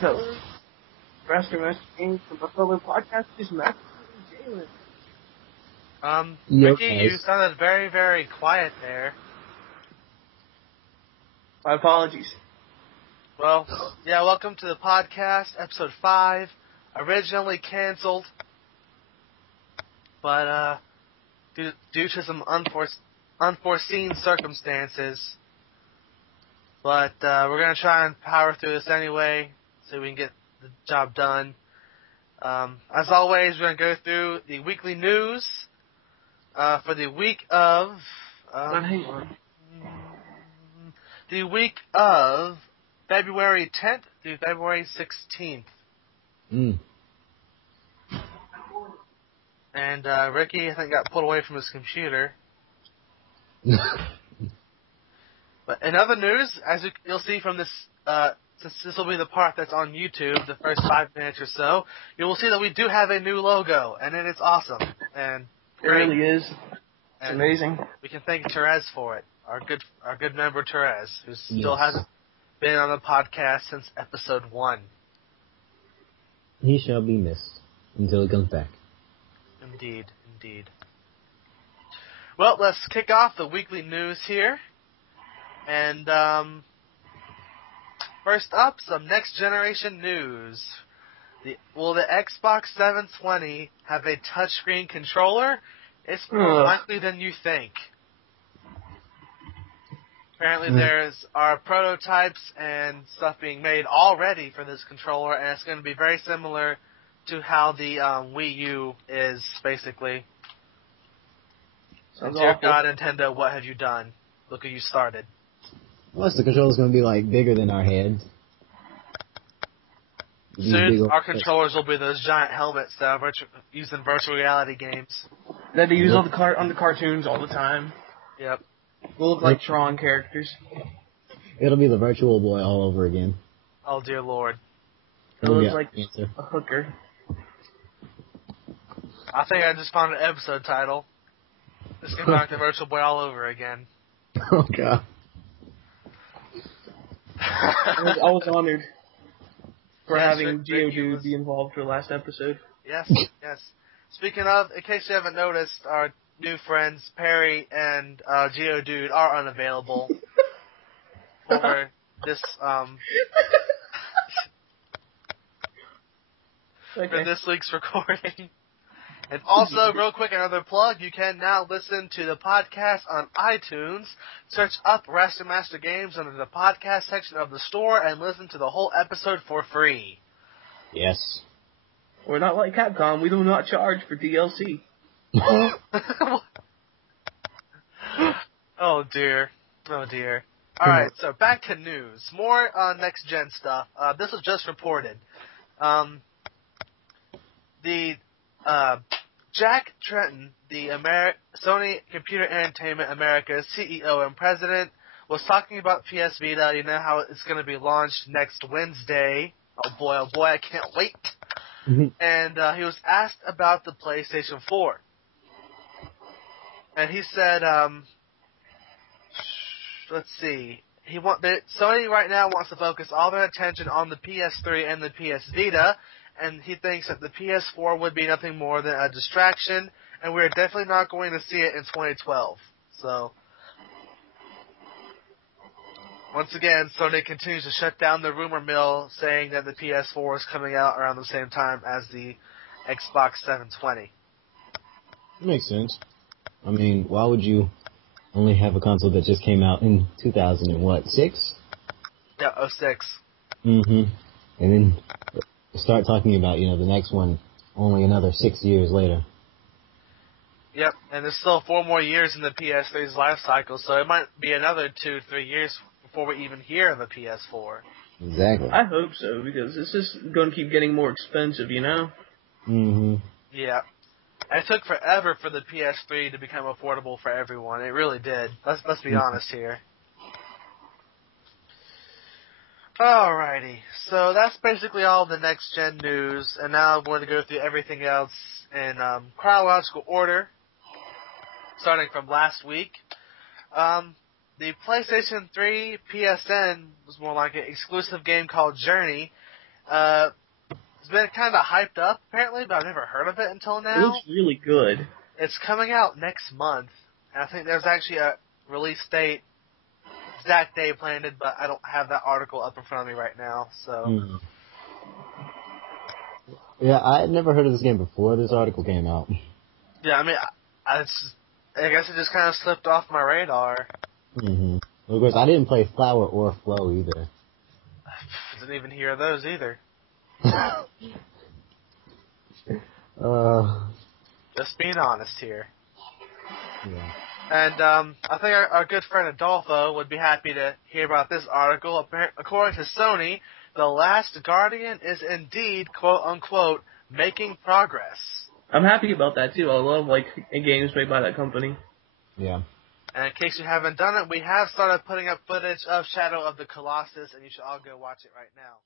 fellow RasterMasterGames from my fellow podcasters, Matt and Jalen. Ricky, you sounded very, very quiet there. My apologies. Well, yeah, welcome to the podcast, episode 5, originally canceled, but due to some unforeseen circumstances, but we're going to try and power through this anyway so we can get the job done. As always, we're going to go through the weekly news for the week of... hang on. The week of February 10th through February 16th. And Ricky, I think, got pulled away from his computer. But in other news, as you'll see from this, since this will be the part that's on YouTube, the first 5 minutes or so, you will see that we do have a new logo, and it is awesome. And it really is. It's amazing. We can thank Therese for it. Our good member Therese, who still hasn't been on the podcast since episode 1. He shall be missed until he comes back. Indeed. Well, let's kick off the weekly news here. And first up, some next generation news. Will the Xbox 720 have a touchscreen controller? It's more likely than you think. Apparently are prototypes and stuff being made already for this controller, and it's going to be very similar to how the Wii U is, basically. Dear God, Nintendo, what have you done? Look who you started. Plus, the controller's going to be, bigger than our heads. Soon, our controllers will be those giant helmets that are used in virtual reality games. That they use on the cartoons all the time. Yep. We'll look like Tron characters. It'll be the Virtual Boy all over again. Oh, dear Lord. It looks like a hooker. I think I just found an episode title. It's going to be like the Virtual Boy all over again. Oh, God. I was honored for having Geodude be involved for the last episode. Yes. Speaking of, in case you haven't noticed, our new friends Perry and Geodude are unavailable for this for this week's recording. And also, real quick, another plug, you can now listen to the podcast on iTunes. Search up RasterMasterGames under the podcast section of the store and listen to the whole episode for free. Yes. We're not like Capcom. We do not charge for DLC. Oh, dear. Alright, so back to news. More next-gen stuff. This was just reported. Jack Tretton, the Sony Computer Entertainment America CEO and president, was talking about PS Vita. You know how it's going to be launched next Wednesday. Oh boy, I can't wait. And he was asked about the PlayStation 4. And he said, let's see. Sony right now wants to focus all their attention on the PS3 and the PS Vita, and he thinks that the PS4 would be nothing more than a distraction, and we're definitely not going to see it in 2012. So, once again, Sony continues to shut down the rumor mill, saying that the PS4 is coming out around the same time as the Xbox 720. Makes sense. I mean, why would you only have a console that just came out in 2006? Yeah, 06. And then start talking about, the next one only another 6 years later. Yep, and there's still 4 more years in the PS3's life cycle, so it might be another 2-3 years before we even hear of a PS4. Exactly. I hope so, because it's just going to keep getting more expensive, Yeah. It took forever for the PS3 to become affordable for everyone. It really did. Let's be honest here. Alrighty, so that's basically all the next-gen news, and now I'm going to go through everything else in chronological order, starting from last week. The PlayStation 3 PSN was more like an exclusive game called Journey. It's been kind of hyped up, apparently, but I've never heard of it until now. It looks really good. It's coming out next month, and I think there's actually a release date, exact day planned, but I don't have that article up in front of me right now, so... Mm-hmm. Yeah, I had never heard of this game before this article came out. Yeah, I mean, I guess it just kind of slipped off my radar. Mm-hmm. Of course, I didn't play Flower or Flow either. Didn't even hear of those either. Just being honest here. Yeah. And I think our good friend Adolfo would be happy to hear about this article. According to Sony, The Last Guardian is indeed, quote-unquote, making progress. I'm happy about that, too. I love, games made by that company. Yeah. And in case you haven't done it, we have started putting up footage of Shadow of the Colossus, and you should all go watch it right now.